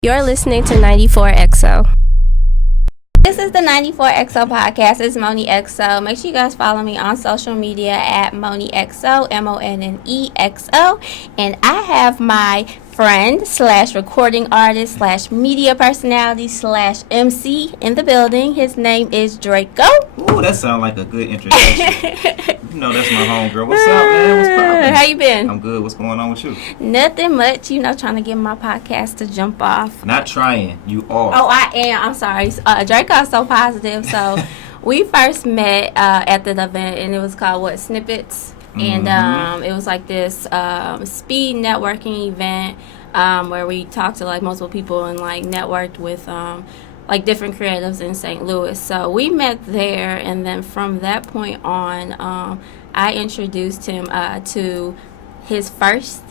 You're listening to 94XO. This is the 94XO podcast. It's MonneXo. Make sure you guys follow me on social media at MonneXo, MonneXo. And I have my friend slash recording artist slash media personality slash MC in the building. His name is Dre'Co. Ooh, that sounds like a good introduction. You know, that's my homegirl. What's up, man? What's poppin'? How you been? I'm good. What's going on with you? Nothing much. Trying to get my podcast to jump off. Not trying. You are. Oh, I am. I'm sorry. Dre'Co's so positive. So we first met at the event, and it was called, Snippets? And it was like this speed networking event where we talked to, like, multiple people and, like, networked with like different creatives in St. Louis. So we met there, and then from that point on, I introduced him to his first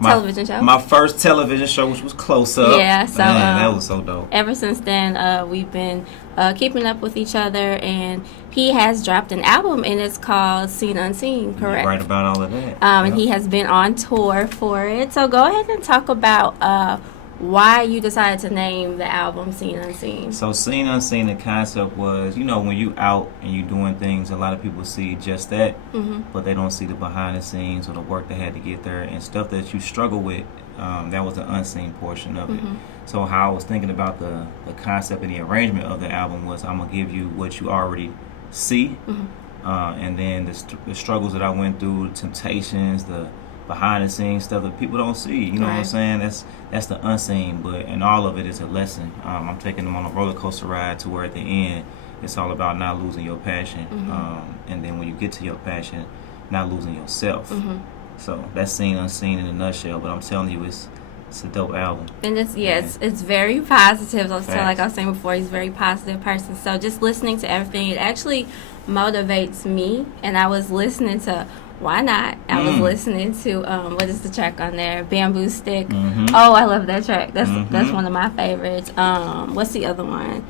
television show. My first television show, which was Close Up. Yeah, so man, that was so dope. Ever since then, we've been keeping up with each other, and he has dropped an album, and it's called Seen Unseen, correct? Right about all of that. And he has been on tour for it. So go ahead and talk about why you decided to name the album Seen Unseen. So Seen Unseen, the concept was, when you out and you doing things, a lot of people see just that, but they don't see the behind the scenes or the work they had to get there and stuff that you struggle with. That was the unseen portion of it. So how I was thinking about the concept and the arrangement of the album was, I'm going to give you what you already see, and then the struggles that I went through, the temptations, the behind the scenes stuff that people don't see. You know what I'm saying? That's the unseen, but and all of it is a lesson. I'm taking them on a roller coaster ride to where at the end it's all about not losing your passion, and then when you get to your passion, not losing yourself. So that's Seen Unseen in a nutshell. But I'm telling you, it's a dope album. And it's very positive. Like I was saying before, he's a very positive person. So just listening to everything, it actually motivates me. And I was listening to Why Not? I was listening to what is the track on there? Bamboo Stick. Oh, I love that track. That's one of my favorites. What's the other one?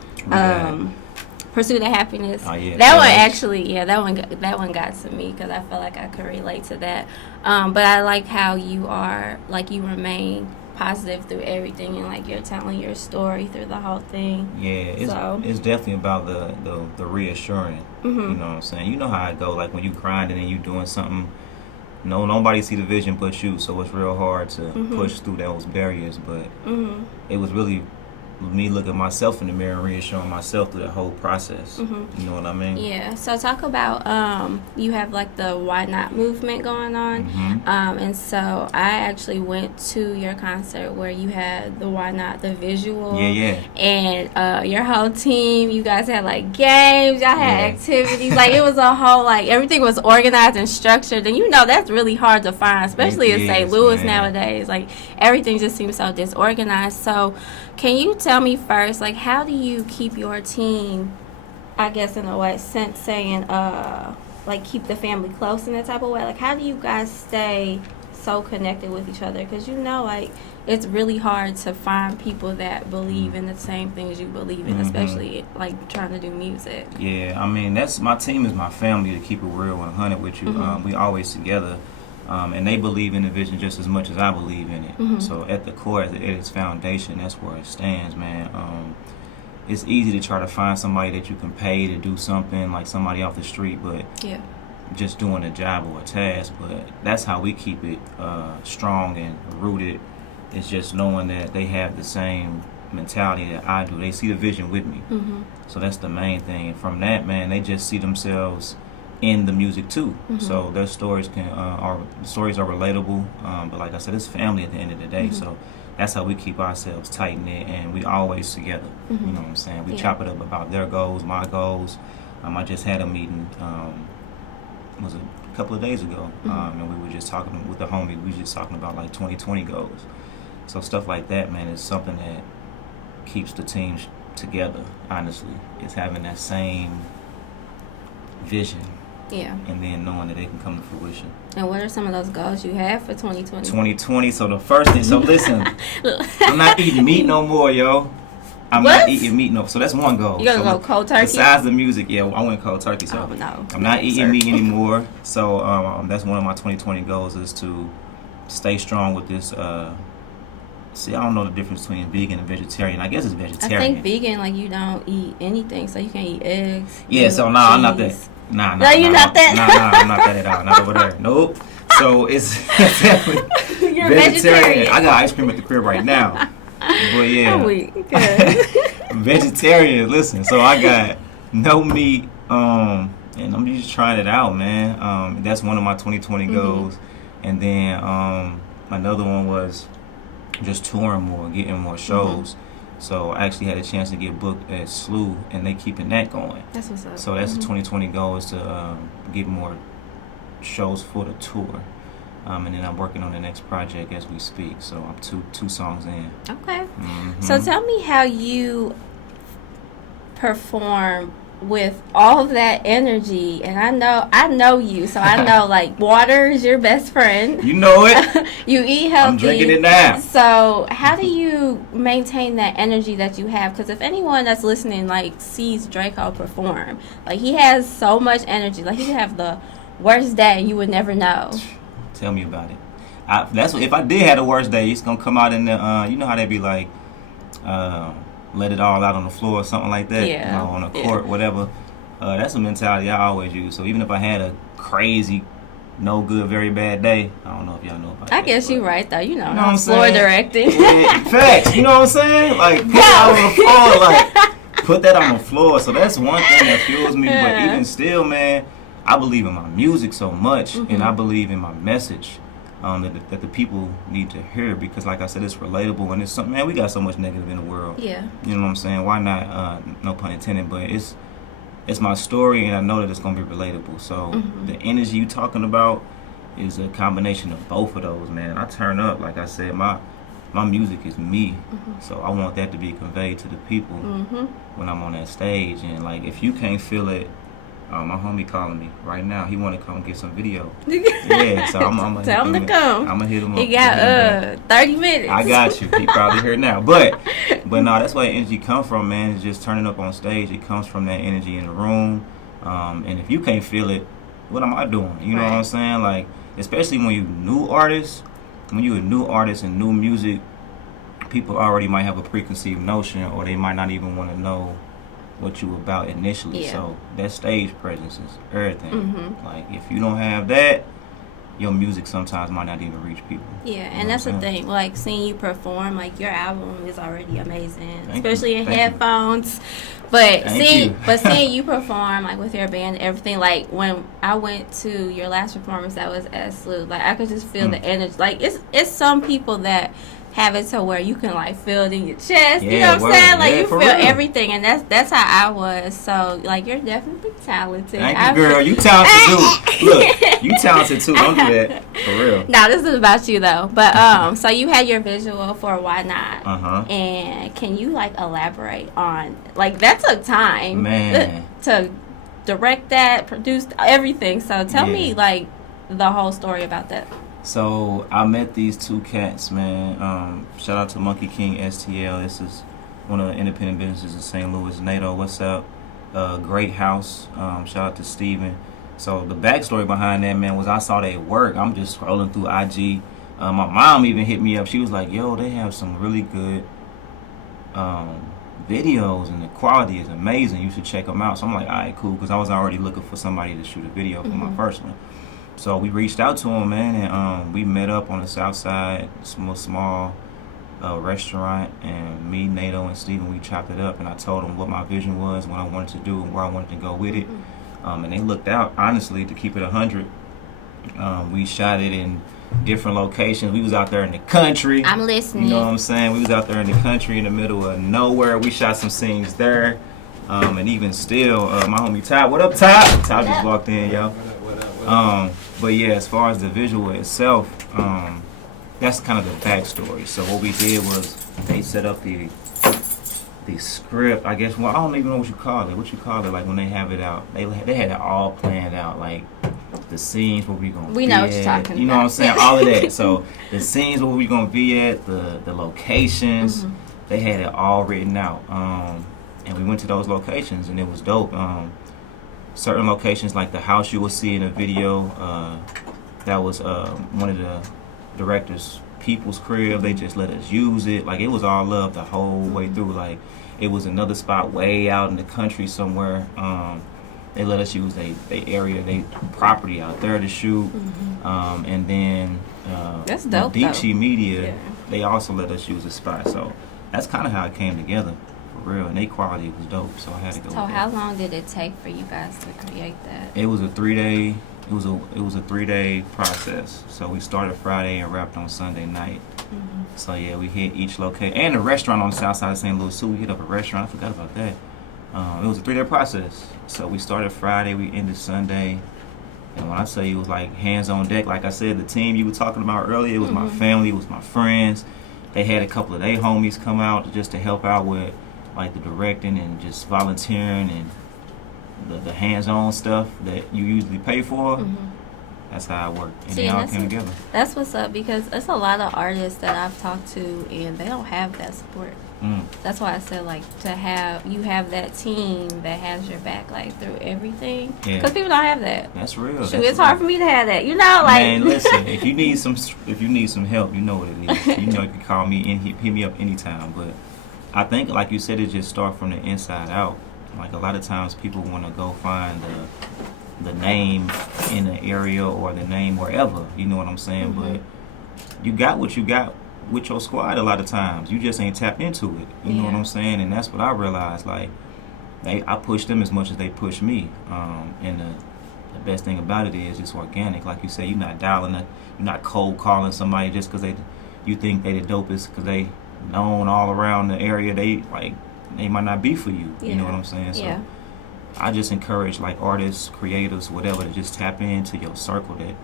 Pursuit of Happiness. Oh, yeah. That one actually, that one got to me because I felt like I could relate to that. But I like how you are, like, you remain positive through everything, and like you're telling your story through the whole thing. Yeah, it's definitely about the reassuring. You know what I'm saying? You know how it go. Like when you grinding and you doing something, nobody see the vision but you. So it's real hard to push through those barriers. But it was really me looking myself in the mirror and reassuring myself through that whole process. You know what I mean? Yeah. So talk about you have like the Why Not movement going on, and so I actually went to your concert where you had the Why Not, the visual, and your whole team. You guys had like games, y'all had activities, like it was a whole, like everything was organized and structured, and that's really hard to find, especially in St. Louis nowadays. Like everything just seems so disorganized. So can you tell me first, like, how do you keep your team, I guess in a way, saying, like, keep the family close in that type of way? Like, how do you guys stay so connected with each other? Because, like, it's really hard to find people that believe in the same things you believe in, especially, like, trying to do music. Yeah, I mean, my team is my family, to keep it real 100 with you. We always together. And they believe in the vision just as much as I believe in it. So at the core, at its foundation, that's where it stands, man. It's easy to try to find somebody that you can pay to do something, like somebody off the street, but just doing a job or a task. But that's how we keep it strong and rooted. It's just knowing that they have the same mentality that I do. They see the vision with me. So that's the main thing. And from that, man, they just see themselves in the music too. So their stories are relatable, but like I said, it's family at the end of the day. So that's how we keep ourselves tight knit, and we always together. You know what I'm saying? We chop it up about their goals, my goals. I just had a meeting was a couple of days ago, and we were just talking with the homie. We were just talking about like 2020 goals. So stuff like that, man, is something that keeps the team together. Honestly, it's having that same vision. Yeah. And then knowing that they can come to fruition. And what are some of those goals you have for 2020? 2020, so the first thing, so listen, I'm not eating meat no more, yo. I'm not eating meat no, so that's one goal. You gonna go cold turkey? Besides the music, I went cold turkey, so no. I'm not eating meat anymore. So that's one of my 2020 goals, is to stay strong with this See, I don't know the difference between vegan and vegetarian. I guess it's vegetarian. I think vegan, like, you don't eat anything, so you can't eat eggs. Yeah, so no, I'm not that. Nah, no, you're not that. Nah, I'm not that at all. Not over there. Nope. So it's definitely you're vegetarian. I got ice cream at the crib right now. But yeah. I'm weak. Good. Vegetarian. Listen, so I got no meat, and I'm just trying it out, man. That's one of my 2020 goals. And then another one was just touring more, getting more shows. So I actually had a chance to get booked at SLU, and they keeping that going. That's what's up. So that's the 2020 goal, is to get more shows for the tour. And then I'm working on the next project as we speak. So I'm two songs in. Okay. So tell me how you perform with all of that energy. And I know you, so I know, like, water is your best friend. You know it. You eat healthy. I'm drinking it now. So how do you maintain that energy that you have? Because if anyone that's listening, like, sees Dre'Co perform, like, he has so much energy. Like, he could have the worst day and you would never know. Tell me about it. That's what, if I did have the worst day, it's gonna come out in the you know how they be like, let it all out on the floor or something like that. Yeah. You know, on a court, whatever. That's a mentality I always use. So even if I had a crazy, no good, very bad day, I don't know if y'all know about that. I guess you're right though. You know what I'm floor saying? directing. Yeah, facts. You know what I'm saying? Like, put that on the floor. Like, put that on the floor. So that's one thing that fuels me. But even still, man, I believe in my music so much, and I believe in my message that the people need to hear, because, like I said, it's relatable, and it's something, man, we got so much negative in the world. Yeah. You know what I'm saying? Why not, no pun intended, but it's my story, and I know that it's going to be relatable. So the energy you talking about is a combination of both of those, man. I turn up, like I said, my music is me, so I want that to be conveyed to the people when I'm on that stage. And, like, if you can't feel it, my homie calling me right now. He want to come get some video. Yeah, so I'm gonna tell him to come. I'm gonna hit him up. He got 30 minutes. I got you. He probably here now, but no, that's where energy come from, man. It's just turning up on stage. It comes from that energy in the room, and if you can't feel it, what am I doing? You know what I'm saying? Like, especially when you new artists, when you a new artist and new music, people already might have a preconceived notion, or they might not even want to know what you about initially. So that stage presence is everything. Like, if you don't have that, your music sometimes might not even reach people. Yeah, and that's the thing. Like, seeing you perform, like, your album is already amazing, Thank especially you. in Thank headphones. But you. seeing you perform, like, with your band and everything, like, when I went to your last performance that was at SLU, like, I could just feel the energy. Like, it's some people that have it to where you can, like, feel it in your chest. You know what I'm saying? Like, you feel everything, and that's how I was. So, like, you're definitely talented. Thank you, girl. You talented too. Look, you talented too. Don't do that. For real. Now, this is about you though. But so you had your visual for Why Not? And can you, like, elaborate on, like, that took time, man, to direct that, produce everything. So tell me, like, the whole story about that. So I met these two cats, man. Shout out to Monkey King STL. This is one of the independent businesses in St. Louis. NATO, what's up? Great house. Shout out to Steven. So the backstory behind that, man, was I saw their work. I'm just scrolling through IG. My mom even hit me up. She was like, yo, they have some really good videos, and the quality is amazing. You should check them out. So I'm like, all right, cool, because I was already looking for somebody to shoot a video for my first one. So we reached out to him, man, and we met up on the south side, small restaurant, and me, NATO, and Steven, we chopped it up, and I told them what my vision was, what I wanted to do, and where I wanted to go with it. And they looked out, honestly, to keep it 100. We shot it in different locations. We was out there in the country. I'm listening. You know what I'm saying? We was out there in the country in the middle of nowhere. We shot some scenes there. And even still, my homie Ty, what up, Ty? Ty just walked in, yo. But yeah, as far as the visual itself, that's kind of the backstory. So what we did was they set up the script, I guess. Well, I don't even know what you call it. What you call it? Like, when they have it out, they had it all planned out. Like, the scenes where we gonna we know what you're talking about. You know what I'm saying? All of that. So the scenes where we gonna be at, the locations, they had it all written out. And we went to those locations, and it was dope. Certain locations, like the house you will see in the video, that was one of the director's people's crib. They just let us use it. Like, it was all love the whole way through. Like, it was another spot way out in the country somewhere. They let us use they area, they property out there to shoot. And then that's dope. Medici Media, they also let us use the spot. So that's kind of how it came together, for real. And their quality was dope, so I had to go. So how long did it take for you guys to create that? It was a 3-day. It was a 3-day process. So we started Friday and wrapped on Sunday night. So yeah, we hit each location and a restaurant on the south side of St. Louis too. We hit up a restaurant. I forgot about that. It was a 3-day process. So we started Friday, we ended Sunday. And when I tell you it was like hands on deck, like I said, the team you were talking about earlier, it was my family, it was my friends. They had a couple of their homies come out just to help out with like the directing and just volunteering and the hands-on stuff that you usually pay for. That's how it worked. And they all came together. That's what's up, because it's a lot of artists that I've talked to and they don't have that support. That's why I said, like, you have that team that has your back, like, through everything. Because people don't have that. That's real. Shoot, it's hard for me to have that. You know, like. Man, listen, if you need some help, you know what it is. You know you can call me and hit me up anytime. But I think, like you said, it just start from the inside out. Like, a lot of times people want to go find the name in the area or the name wherever. You know what I'm saying? But you got what you got with your squad a lot of times. You just ain't tapped into it. You know what I'm saying? And that's what I realized. Like, I push them as much as they push me. And the best thing about it is it's organic. Like you say, you're not dialing it. You're not cold calling somebody just because you think they the dopest because they known all around the area. They might not be for you. You know what I'm saying? So I just encourage like artists, creatives, whatever, to just tap into your circle. That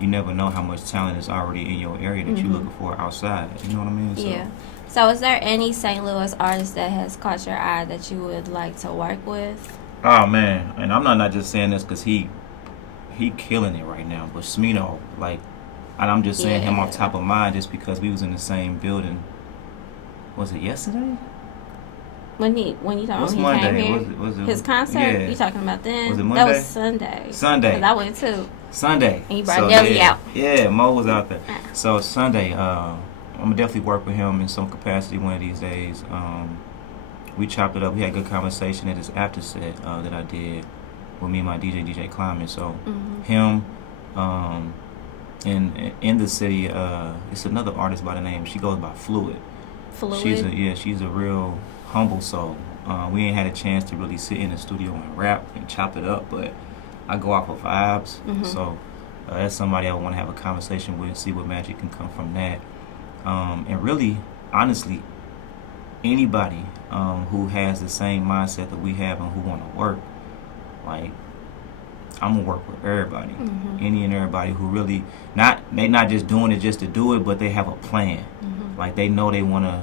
you never know how much talent is already in your area that you're looking for outside. You know what I mean? So is there any St. Louis artist that has caught your eye that you would like to work with? Oh man, and I'm not just saying this because he killing it right now. But Smino, like, and I'm just saying him off top of mind just because we was in the same building. Was it yesterday? When you talking about he Monday? came here, was it his concert? Yeah. You talking about then? Was it Monday? That was Sunday. Sunday. 'Cause I went too. Sunday. And he brought Nelly out. Yeah, Mo was out there. So Sunday, I'm gonna definitely work with him in some capacity one of these days. We chopped it up. We had a good conversation at his after set that I did with me and my DJ Climate. So him, in the city, it's another artist by the name. She goes by Fluid. She's a real humble soul. We ain't had a chance to really sit in the studio and rap and chop it up, but I go off of vibes. So that's somebody I want to have a conversation with, see what magic can come from that. And really, honestly, anybody who has the same mindset that we have and who want to work, like, I'm gonna work with everybody, any and everybody who really they not just doing it just to do it, but they have a plan. Like, they know they want to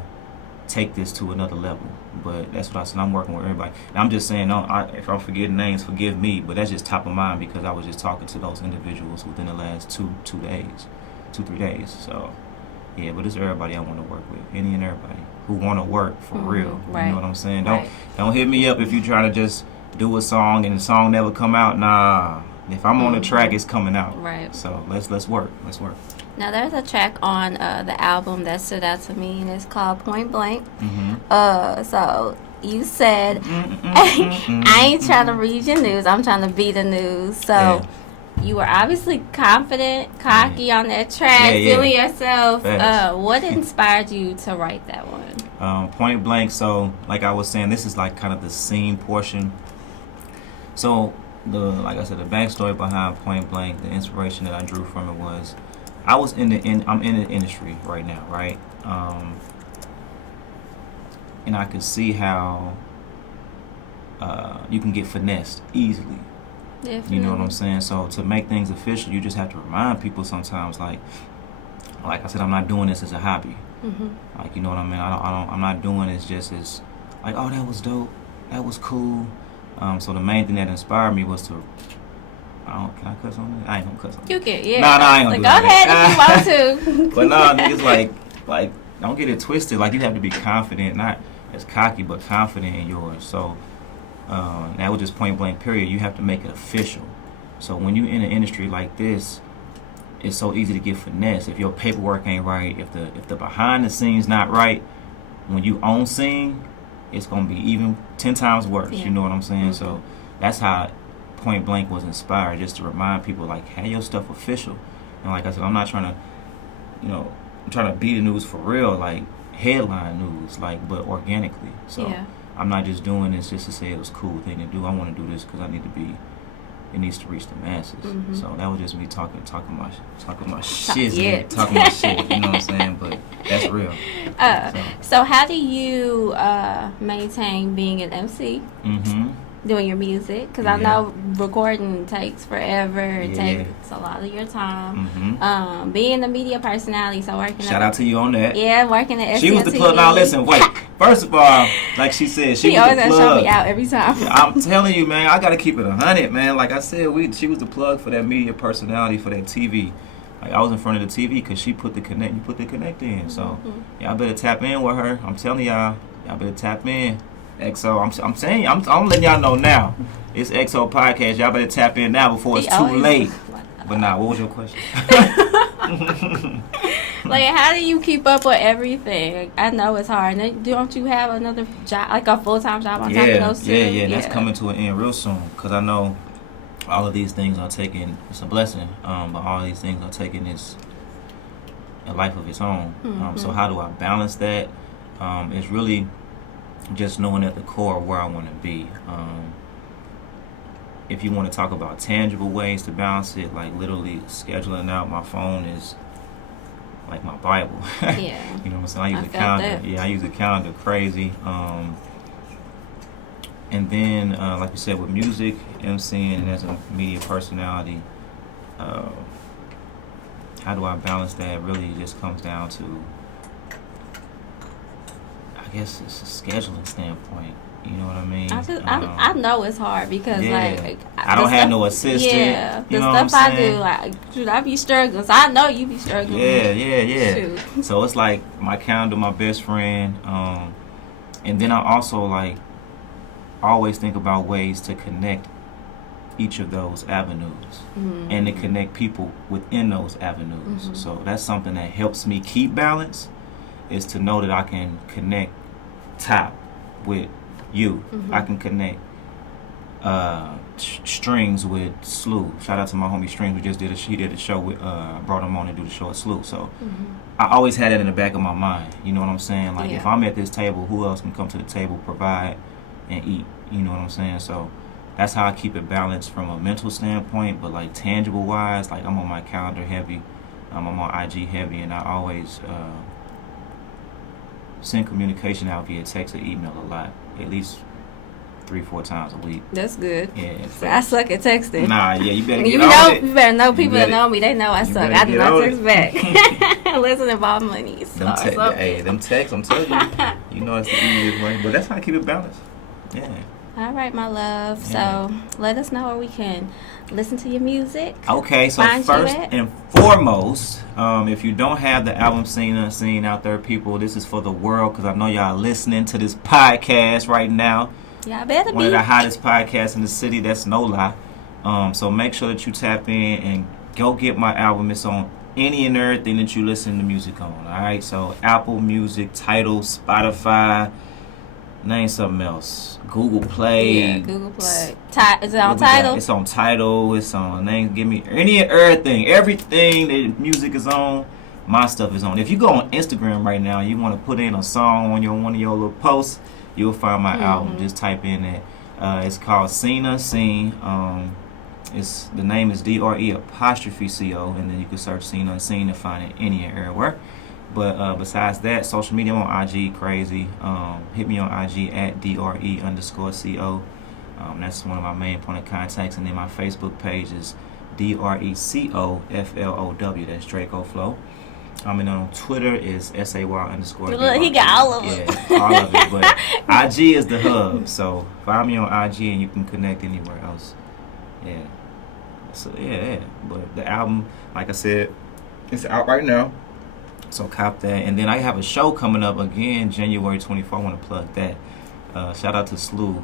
take this to another level. But that's what I said. I'm working with everybody. And I'm just saying, if I'm forgetting names, forgive me. But that's just top of mind because I was just talking to those individuals within the last 2-3 days. So yeah, but it's everybody I want to work with, any and everybody who want to work for real. Right. You know what I'm saying? Don't hit me up if you trying to just do a song and the song never come out. Nah, if I'm on the track, it's coming out. Right. So let's work. Now, there's a track on the album that stood out to me, and it's called Point Blank. So you said, I ain't trying to read your news, I'm trying to be the news. So you were obviously confident, cocky on that track, feeling yourself. What inspired you to write that one? Point Blank, so like I was saying, this is like kind of the scene portion. So like I said, the backstory behind Point Blank, the inspiration that I drew from it was, I'm in the industry right now, right? And I could see how you can get finessed easily. Definitely. You know what I'm saying? So to make things official, you just have to remind people sometimes, like I said, I'm not doing this as a hobby. Like, you know what I mean? I'm not doing this just as like, oh, that was dope, that was cool. So the main thing that inspired me was to. Can I cuss on it? I ain't gonna cuss on it. You can, yeah. Nah, I ain't gonna do go that. ahead if you want to. But nah, niggas, like, don't get it twisted. Like, you have to be confident, not as cocky, but confident in yours. So, that was just point blank, period. You have to make it official. So when you in an industry like this, it's so easy to get finessed. If your paperwork ain't right, if the behind the scenes not right, when you on scene, it's gonna be even 10 times worse. You know what I'm saying? So that's how Point Blank was inspired, just to remind people, like, have your stuff official. And like I said, I'm not trying to, I'm trying to be the news for real, like headline news, like, but organically. So I'm not just doing this just to say it was a cool thing to do. I want to do this because it needs to reach the masses. So that was just me talking my shit, man. Talking my shit. You know what I'm saying? But that's real. So how do you maintain being an MC? Doing your music, because I know recording takes forever. It takes a lot of your time. Being a media personality, so working. Shout out to you on that. Yeah, working at. She was the plug. Now listen, wait. First of all, like she said, she was always the plug. show me out every time. I'm telling you, man, I gotta keep it 100, man. Like I said, she was the plug for that media personality for that TV. Like I was in front of the TV because she put the connect. You put the connect in, so y'all better tap in with her. I'm telling y'all better tap in. XO, I'm saying, I'm letting y'all know now. It's XO Podcast. Y'all better tap in now before it's too late. But nah, what was your question? Like, how do you keep up with everything? I know it's hard. Don't you have another job, like a full-time job on top of those two? Yeah. That's coming to an end real soon. Because I know all of these things are taking, it's a blessing, but all of these things are taking this a life of its own. So how do I balance that? It's really just knowing at the core where I want to be. If you want to talk about tangible ways to balance it, like literally scheduling out, my phone is like my Bible. Yeah. You know what I'm saying? I use a calendar. That. Yeah, I use a calendar crazy. And then, like you said, with music, MCing, and as a media personality, how do I balance that? Really just comes down to, I guess it's a scheduling standpoint. You know what I mean? I know it's hard because like I don't have no assistant. Yeah, the stuff I do, like shoot, I be struggling. So I know you be struggling. Yeah. Shoot. So it's like my calendar, my best friend, and then I also like always think about ways to connect each of those avenues and to connect people within those avenues. So that's something that helps me keep balance, is to know that I can connect top with you. I can connect strings with Slew. Shout out to my homie Strings. He did a show with brought him on to do the show at Slew. So I always had that in the back of my mind. You know what I'm saying? Like if I'm at this table, who else can come to the table, provide, and eat? You know what I'm saying? So that's how I keep it balanced from a mental standpoint. But like tangible wise, like I'm on my calendar heavy. I'm on IG heavy, and I always send communication out via text or email a lot, at least 3-4 times a week. That's good. Yeah. So I suck at texting. Nah, yeah, you better get on it. You better know people that know me. They know I suck. I do not text back. It. Unless it involves money. Them texts, I'm telling you, you know it's the easiest way. But that's how I keep it balanced. Yeah. All right, my love. Yeah. So let us know where we can listen to your music. Okay, so first and foremost, if you don't have the album Seen out there, people, this is for the world, because I know y'all listening to this podcast right now. Y'all better be. One of the hottest podcasts in the city, that's no lie. So make sure that you tap in and go get my album. It's on any and everything that you listen to music on. All right, so Apple Music, Tidal, Spotify, name something else. Google Play. Yeah, Google Play. Is it on Tidal? It's on Tidal. It's on give me any and everything. Everything that music is on, my stuff is on. If you go on Instagram right now, you want to put in a song on one of your little posts, you'll find my album. Just type in that. It's called Seen. The name is DRE''CO, and then you can search Seen Unseen to find it any and everywhere. But besides that, social media, I'm on IG crazy. Hit me on IG at DRE_CO. That's one of my main point of contacts. And then my Facebook page is DRECOFLOW. That's Dre'Co Flow. And then on Twitter is SAY_. Look, he got all of them. Yeah, all of it. But IG is the hub. So find me on IG and you can connect anywhere else. Yeah. So yeah. But the album, like I said, it's out right now. So cop that. And then I have a show coming up again, January 24th. I want to plug that. Shout out to Slew.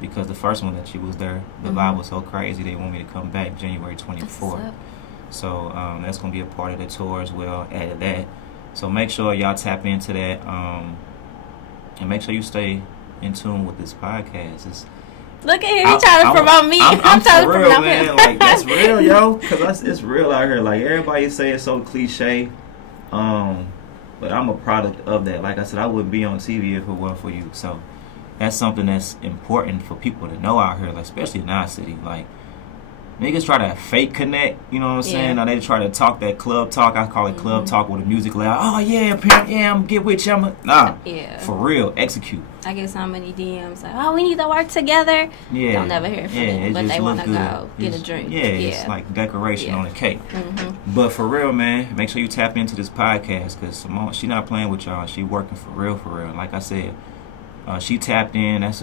Because the first one that she was there, the vibe was so crazy, they want me to come back January 24th. So that's going to be a part of the tour as well, added that. So make sure y'all tap into that, and make sure you stay in tune with this podcast. Look at him, he trying to promote me. I'm trying to promote him. Like, that's real, yo, because it's real out here. Like, everybody say it's so cliche, but I'm a product of that. Like I said, I wouldn't be on TV if it weren't for you. So that's something that's important for people to know out here, like, especially in our city. Like, niggas try to fake connect, you know what I'm saying? Now they try to talk that club talk. I call it club talk with the music loud. Oh, yeah, I'm get with you. Nah, for real, execute. I get so many DMs like, oh, we need to work together. Yeah. Don't never hear from them, but they want to go get a drink. Yeah, it's like decoration on the cake. But for real, man, make sure you tap into this podcast, because Simone, she not playing with y'all. She working for real, for real. Like I said, she tapped in. That's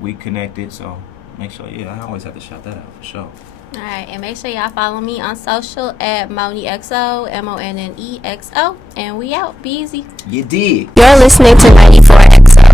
we connected, so make sure, I always have to shout that out for sure. All right, and make sure y'all follow me on social at MonneXo, MonneXo, and we out. Be easy. You did. You're listening to 94XO.